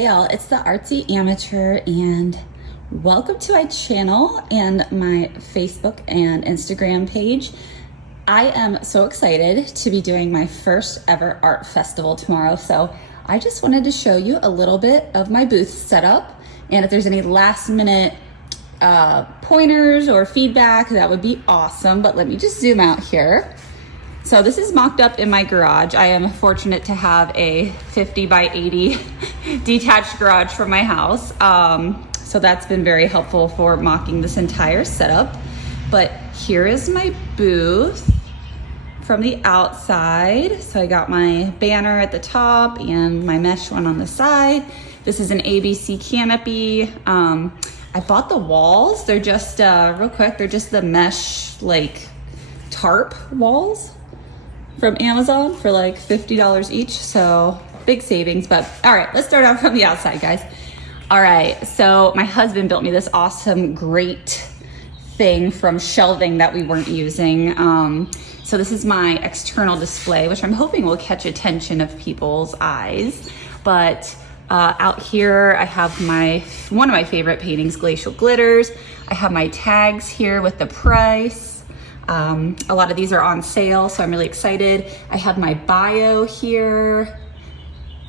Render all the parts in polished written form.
Hey y'all, it's the Artsy Amateur and welcome to my channel and my Facebook and Instagram page. I am so excited to be doing my first ever art festival tomorrow, so I just wanted to show you a little bit of my booth setup, and if there's any last minute pointers or feedback, that would be awesome. But let me just zoom out here. So this is mocked up in my garage. I am fortunate to have a 50 by 80 detached garage from my house. So that's been very helpful for mocking this entire setup. But here is my booth from the outside. So I got my banner at the top and my mesh one on the side. This is an ABC canopy. I bought the walls. They're just, real quick, they're just the mesh like tarp walls from Amazon for like $50 each, so big savings. But all right, let's start out from the outside, guys. All right, so my husband built me this awesome grate thing from shelving that we weren't using. So this is my external display, which I'm hoping will catch attention of people's eyes. But out here I have one of my favorite paintings, Glacial Glitters. I have my tags here with the price. A lot of these are on sale, so I'm really excited. I have my bio here,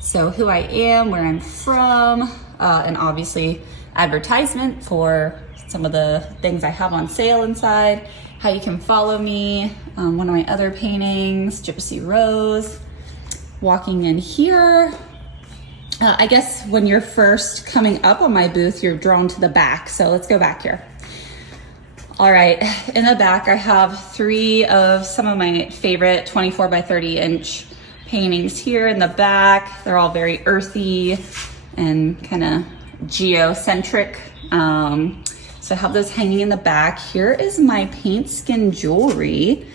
so who I am, where I'm from, and obviously advertisement for some of the things I have on sale inside, how you can follow me, one of my other paintings, Gypsy Rose. Walking in here, I guess when you're first coming up on my booth, you're drawn to the back, so let's go back here. All right, in the back I have three of some of my favorite 24 by 30 inch paintings here in the back. They're all very earthy and kind of geocentric. So I have those hanging in the back. Here is my paint skin jewelry.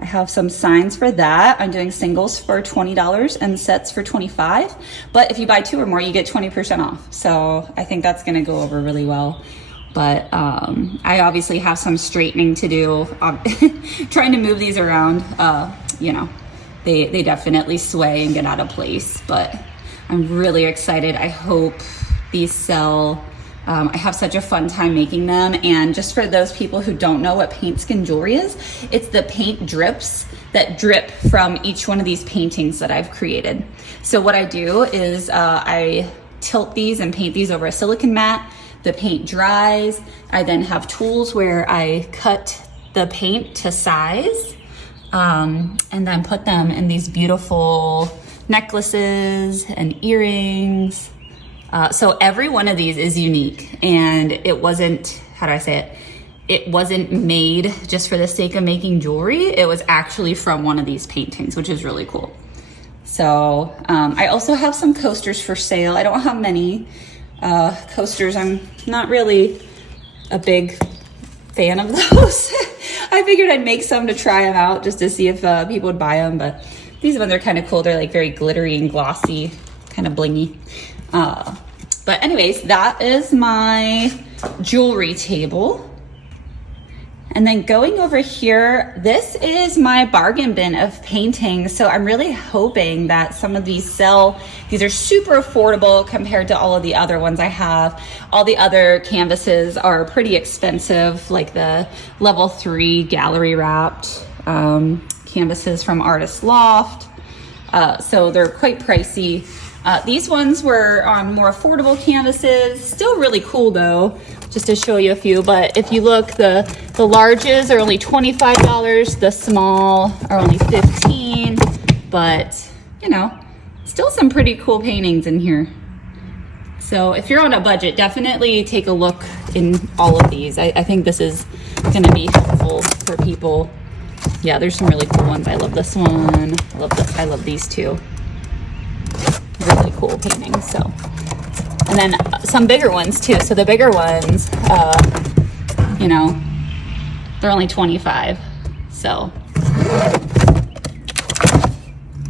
I have some signs for that. I'm doing singles for $20 and sets for $25. But if you buy two or more, you get 20% off. So I think that's gonna go over really well. But I obviously have some straightening to do. Trying to move these around, you know, they definitely sway and get out of place, but I'm really excited. I hope these sell. I have such a fun time making them. And just for those people who don't know what paint skin jewelry is, it's the paint drips that drip from each one of these paintings that I've created. So what I do is I tilt these and paint these over a silicone mat. The paint dries. I then have tools where I cut the paint to size and then put them in these beautiful necklaces and earrings. So every one of these is unique, and it wasn't, how do I say it? It wasn't made just for the sake of making jewelry. It was actually from one of these paintings, which is really cool. So I also have some coasters for sale. I don't have many. Coasters, I'm not really a big fan of those. I figured I'd make some to try them out just to see if people would buy them, but these ones are kind of cool. They're like very glittery and glossy, kind of blingy. But anyways, that is my jewelry table. And then going over here, this is my bargain bin of paintings. So I'm really hoping that some of these sell. These are super affordable compared to all of the other ones I have. All the other canvases are pretty expensive, like the level 3 gallery wrapped canvases from Artist Loft. So they're quite pricey. These ones were on more affordable canvases. Still really cool though, just to show you a few. But if you look, the larges are only $25. The small are only $15. But, you know, still some pretty cool paintings in here. So if you're on a budget, definitely take a look in all of these. I think this is gonna be helpful for people. Yeah, there's some really cool ones. I love this one. I love these two. Really cool paintings. So, and then some bigger ones too. So the bigger ones, you know, they're only 25. So,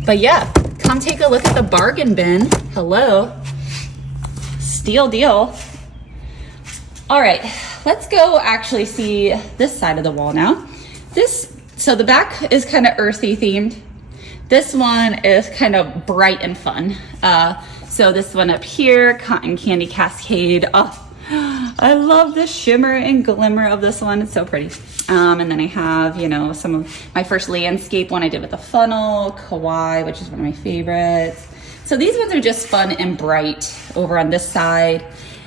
but yeah, come take a look at the bargain bin. Hello, steal deal. All right, let's go actually see this side of the wall now. So the back is kind of earthy themed. This one is kind of bright and fun. So this one up here, Cotton Candy Cascade. Oh, I love the shimmer and glimmer of this one. It's so pretty. And then I have, you know, some of my first landscape one I did with the funnel, Kawaii, which is one of my favorites. So these ones are just fun and bright over on this side.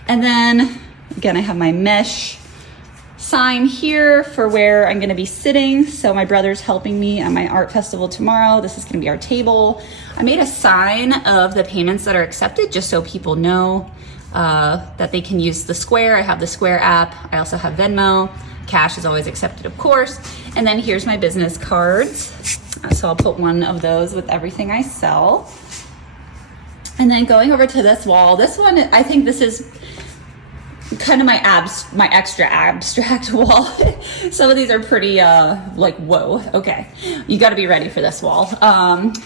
And then again, I have my mesh sign here for where I'm gonna be sitting. So my brother's helping me at my art festival tomorrow. This is gonna be our table. I made a sign of the payments that are accepted just so people know that they can use the Square. I have the Square app. I also have Venmo. Cash is always accepted, of course. And then here's my business cards. So I'll put one of those with everything I sell. And then going over to this wall, this one, I think this is kind of my extra abstract wall. Some of these are pretty like, whoa, okay. You gotta be ready for this wall.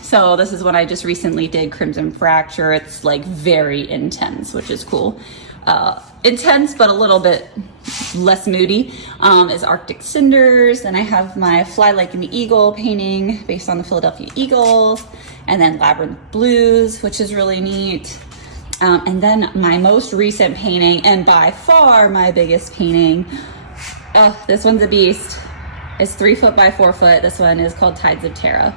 So this is what I just recently did, Crimson Fracture. It's like very intense, which is cool. Intense, but a little bit less moody, is Arctic Cinders. Then I have my Fly Like an Eagle painting based on the Philadelphia Eagles. And then Labyrinth Blues, which is really neat. And then my most recent painting, and by far my biggest painting, oh, this one's a beast. It's 3 foot by 4 foot. This one is called Tides of Terra.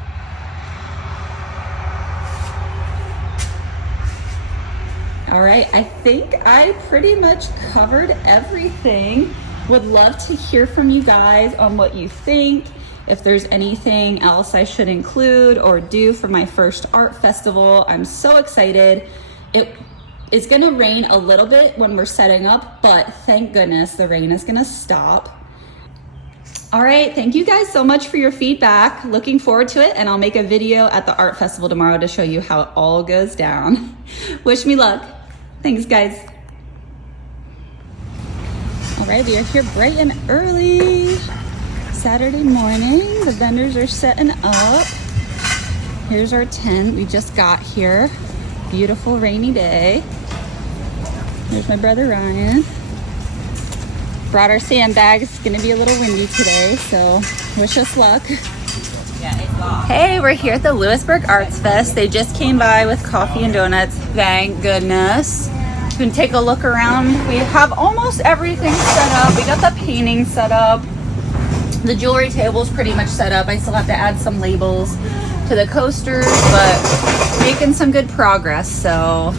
All right, I think I pretty much covered everything. Would love to hear from you guys on what you think. If there's anything else I should include or do for my first art festival, I'm so excited. It's gonna rain a little bit when we're setting up, but thank goodness the rain is gonna stop. All right, thank you guys so much for your feedback. Looking forward to it, and I'll make a video at the art festival tomorrow to show you how it all goes down. Wish me luck. Thanks, guys. All right, we are here bright and early. Saturday morning, the vendors are setting up. Here's our tent, we just got here. Beautiful rainy day. There's my brother Ryan. Brought our sandbags. It's gonna be a little windy today, so wish us luck. Hey, we're here at the Lewisburg Arts Fest. They just came by with coffee and donuts, thank goodness. You can take a look around. We have almost everything set up. We got the painting set up. The jewelry table's pretty much set up. I still have to add some labels to the coasters, but making some good progress, so.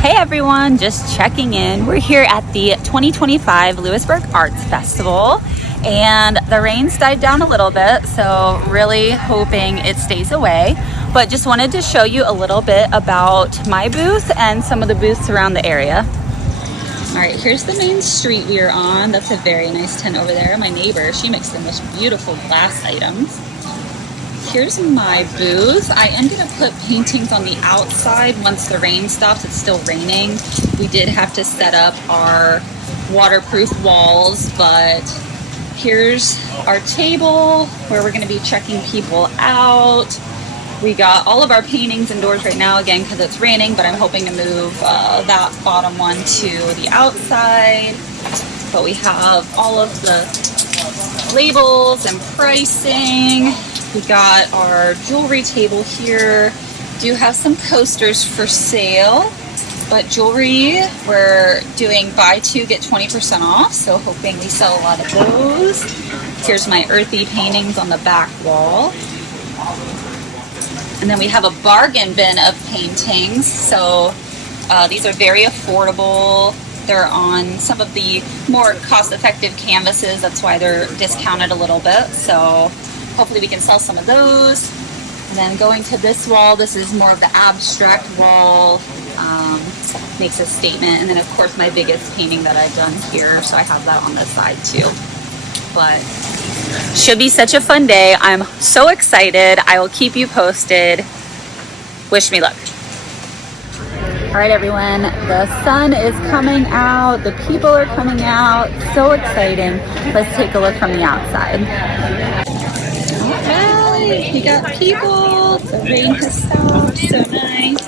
Hey everyone, just checking in. We're here at the 2025 Lewisburg Arts Festival, and the rain's died down a little bit, so really hoping it stays away. But just wanted to show you a little bit about my booth and some of the booths around the area. All right, here's the main street we are on. That's a very nice tent over there. My neighbor, she makes the most beautiful glass items. Here's my booth. I am gonna put paintings on the outside once the rain stops. It's still raining. We did have to set up our waterproof walls, but here's our table where we're gonna be checking people out. We got all of our paintings indoors right now, again, because it's raining, but I'm hoping to move that bottom one to the outside. But we have all of the labels and pricing. We got our jewelry table here. Do have some coasters for sale, but jewelry, we're doing buy two, get 20% off, so hoping we sell a lot of those. Here's my earthy paintings on the back wall. And then we have a bargain bin of paintings. So these are very affordable. They're on some of the more cost-effective canvases. That's why they're discounted a little bit. So hopefully we can sell some of those. And then going to this wall, this is more of the abstract wall. Makes a statement. And then of course my biggest painting that I've done here. So I have that on this side too. But should be such a fun day. I'm so excited. I will keep you posted. Wish me luck. All right, everyone, the sun is coming out. The people are coming out. So exciting. Let's take a look from the outside. Okay, we got people. The rain has stopped. So nice.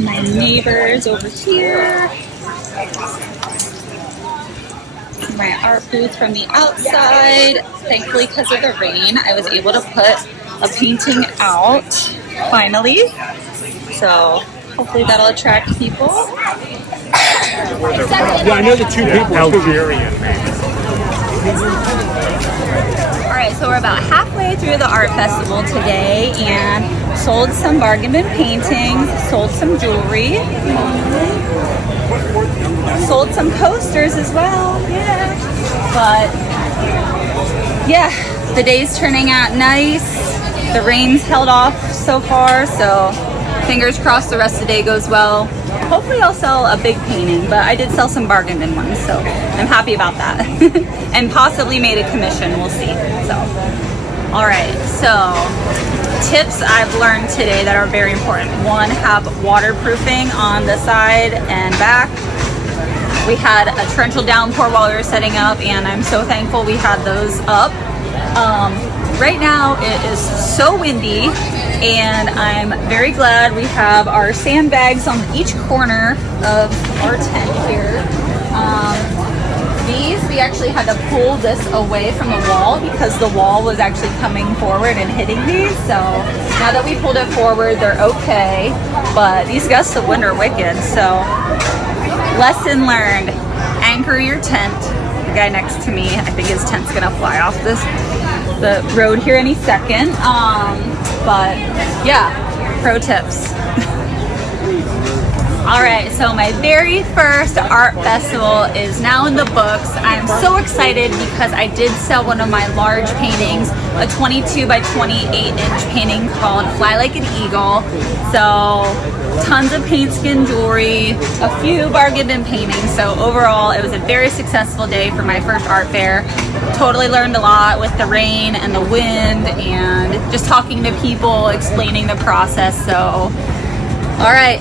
My neighbors over here. My art booth from the outside. Thankfully, because of the rain, I was able to put a painting out, finally. So hopefully that'll attract people. Yeah, I know the two people. Algerian. Alright, so we're about halfway through the art festival today and sold some bargain bin paintings, sold some jewelry, sold some posters as well. Yeah. But yeah, the day's turning out nice. The rain's held off so far, so fingers crossed the rest of the day goes well. Hopefully I'll sell a big painting, but I did sell some bargain bin ones, so I'm happy about that. And possibly made a commission, we'll see. So, all right, so tips I've learned today that are very important. One, have waterproofing on the side and back. We had a torrential downpour while we were setting up, and I'm so thankful we had those up. Right now it is so windy, and I'm very glad we have our sandbags on each corner of our tent here. These, we actually had to pull this away from the wall because the wall was actually coming forward and hitting these. So now that we pulled it forward, they're okay. But these gusts of wind are wicked. So lesson learned, anchor your tent. The guy next to me, I think his tent's gonna fly off the road here any second. But yeah, pro tips. All right, so my very first art festival is now in the books. I'm so excited because I did sell one of my large paintings, a 22 by 28 inch painting called Fly Like an Eagle. So tons of paint skin jewelry, a few bargain bin paintings. So overall, it was a very successful day for my first art fair. Totally learned a lot with the rain and the wind and just talking to people, explaining the process. So, all right,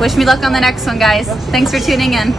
wish me luck on the next one, guys. Thanks for tuning in.